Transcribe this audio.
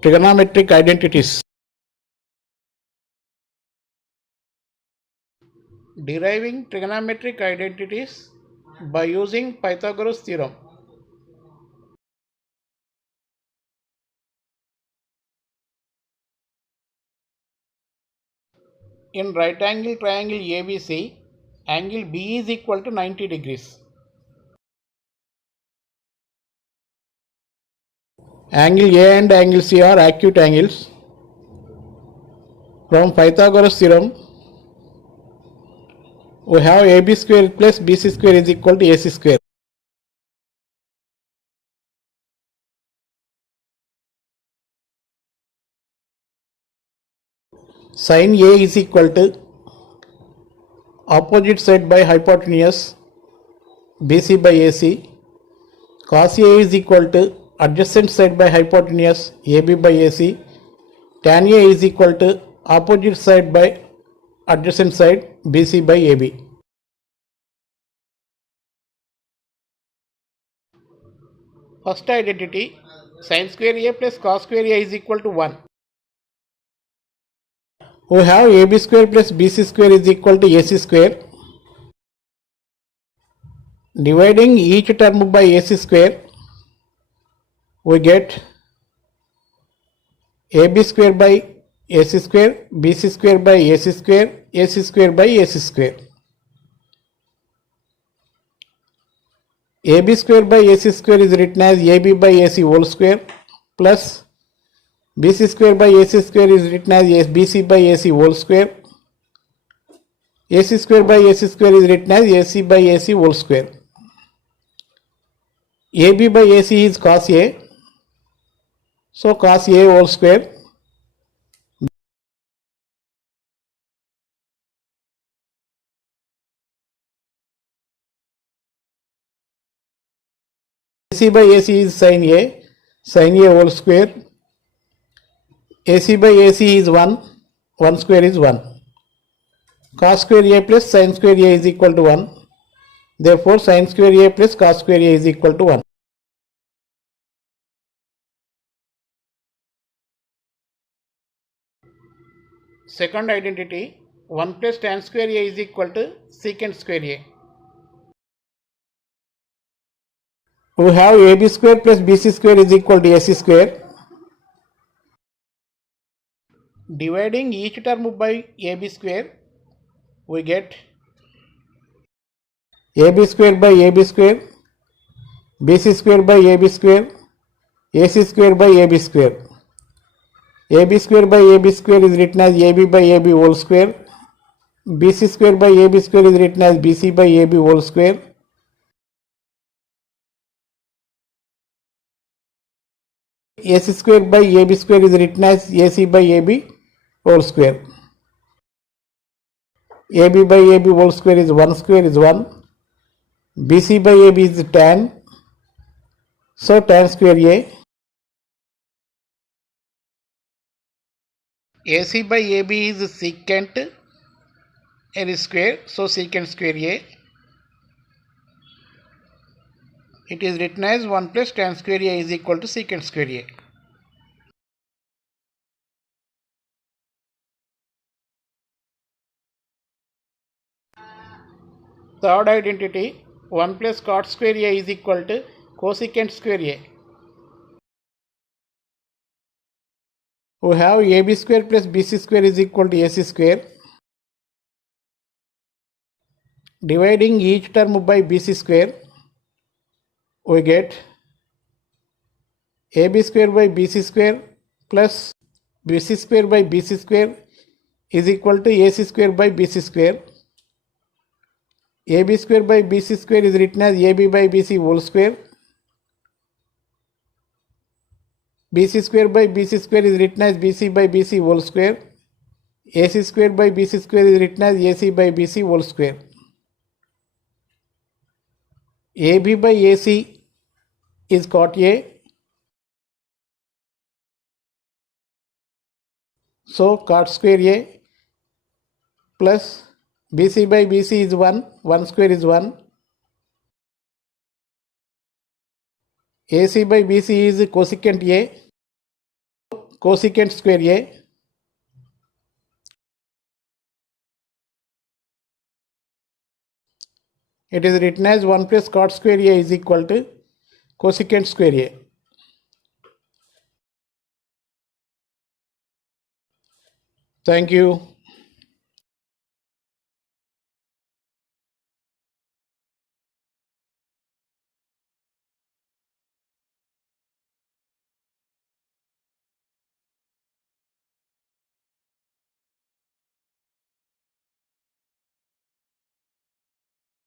Trigonometric identities. Deriving trigonometric identities by using Pythagoras theorem. In right angle triangle ABC, angle B is equal to 90 degrees. Angle A and angle C are acute angles. From Pythagoras theorem, we have AB square plus BC square is equal to AC square. Sin A is equal to opposite side by hypotenuse BC by AC. Cos A is equal to adjacent side by hypotenuse AB by AC. Tan A is equal to opposite side by adjacent side BC by AB. First identity, sin square A plus cos square A is equal to 1. We have AB square plus BC square is equal to AC square. Dividing each term by AC square, we get AB square by AC square, BC square by AC square, AC square by AC square. AB square by AC square is written as AB by AC whole square plus BC square by AC square is written as BC by AC whole square. AC square by AC square is written as AC by AC whole square. AB by AC is cos A, so cos A whole square. AC by AC is sin A whole square. AC by AC is 1, 1 square is 1. Cos square A plus sin square A is equal to 1. Therefore, sin square A plus cos square A is equal to 1. Second identity, 1 plus tan square A is equal to secant square A. We have AB square plus BC square is equal to AC square. Dividing each term by AB square, we get AB square by AB square, BC square by AB square, AC square by AB square. AB square by AB square is written as AB by AB whole square. BC square by AB square is written as BC by AB whole square. AC square by AB square is written as AC by AB whole square. AB by AB whole square is 1 square is 1. BC by AB is tan. So tan square A. AC by AB is secant A square. So secant square A. It is written as 1 plus tan square A is equal to secant square A. Third identity, 1 plus cot square A is equal to cosecant square A. We have AB square plus BC square is equal to AC square. Dividing each term by BC square, we get AB square by BC square plus BC square by BC square is equal to AC square by BC square. AB square by BC square is written as AB by BC whole square. BC square by BC square is written as BC by BC whole square. AC square by BC square is written as AC by BC whole square. AB by AC is cot A. So cot square A plus BC by BC is 1, 1 square is 1. AC by BC is cosecant A. cosecant square A. It is written as 1 plus cot square A is equal to cosecant square A. Thank you.